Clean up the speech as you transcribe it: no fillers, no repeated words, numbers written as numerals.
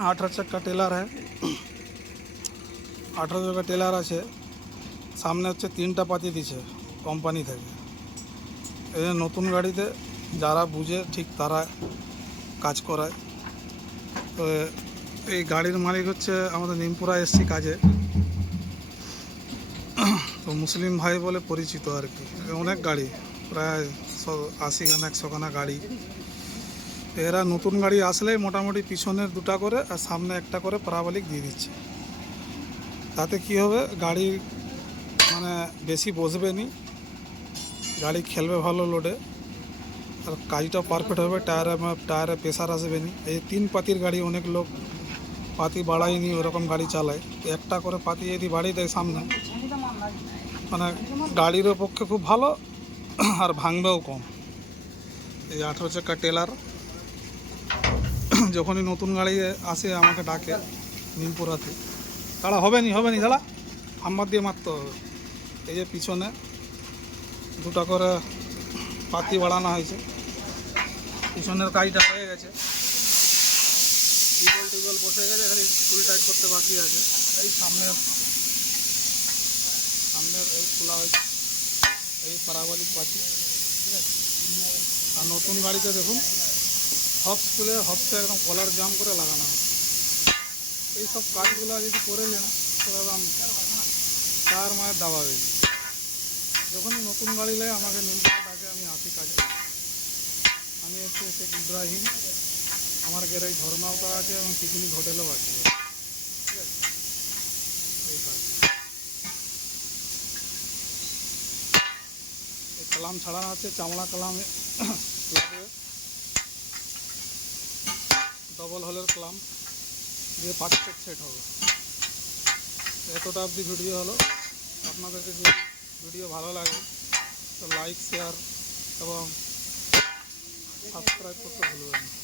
18 চাকা টেলার है 18 চাকা টেলার আছে সামনে হচ্ছে 3টা পাতি দিছে কোম্পানি থেকে। এই নতুন গাড়িতে যারা বুঝে ঠিক তারা কাজ করায়। তো এই গাড়ির মালিক হচ্ছে আমাদের নিমপুরা এসছি কাজে, তো মুসলিম ভাই বলে পরিচিত আর কি। অনেক গাড়ি প্রায় 80 খানা 100 খানা গাড়ি। এরা নতুন গাড়ি আসলেই মোটামুটি পিছনের 2টা করে আর সামনে 1টা করে পারাবালিক দিয়ে দিচ্ছে। তাতে কি হবে, গাড়ি মানে বেশি বসবে নি, গাড়ি খেলবে ভালো লোডে, আর কাজটা পারফেক্ট হবে। টায়ারে প্রেশার আসবে নি। এই 3 পাতির গাড়ি অনেক লোক পাতি বাড়ায়নি, ওরকম গাড়ি চালায়। 1টা করে পাতি যদি বাড়িয়ে দেয় সামনে, মানে গাড়িরও পক্ষে খুব ভালো আর ভাঙবেও কম। এই 18 চাকা টেলার যখনই নতুন গাড়ি আসে আমাকে ডাকে নিমপুরাতে, তারা হবে নি দাঁড়া হাম্বার দিয়ে মারতে হবে। এই যে পিছনে 2টা করে পাতি বাড়ানো হয়েছে, পিছনের কাজটা হয়ে গেছে, টিউবওয়েল বসে গেছে, খালি ফুল টাইট করতে বাকি আছে। এই সামনের এই খোলা হয়েছে, এই পারাবালিক পাতি, ঠিক আছে। আর নতুন গাড়িতে দেখুন হবসটা একদম কলার জাম করে লাগানো হয়। এই সব কাজগুলো যদি করে নেন তো একদম টায়ার মায়ের দাবা হয়েছে। যখনই নতুন গাড়ি লাগে আমাকে নিমপুরা ডাকে, আমি আসি কাজে। আমি হচ্ছে শেখ ইব্রাহিম, আমার গ্যারেজ ধর্মাওতা আছে এবং পিকনিক হোটেলও আছে, ঠিক আছে। এই কাজ এই কলাম ছাড়ানো আছে, চামড়া কলাম লাগবে, ডবল হোলের কলাম দিয়ে পার্টসেট সেট হবে। এতটা অবধি ভিডিও হলো। আপনাদেরকে যদি ভিডিও ভালো লাগে তো লাইক, শেয়ার এবং সাবস্ক্রাইব করতে ভুলবেন না।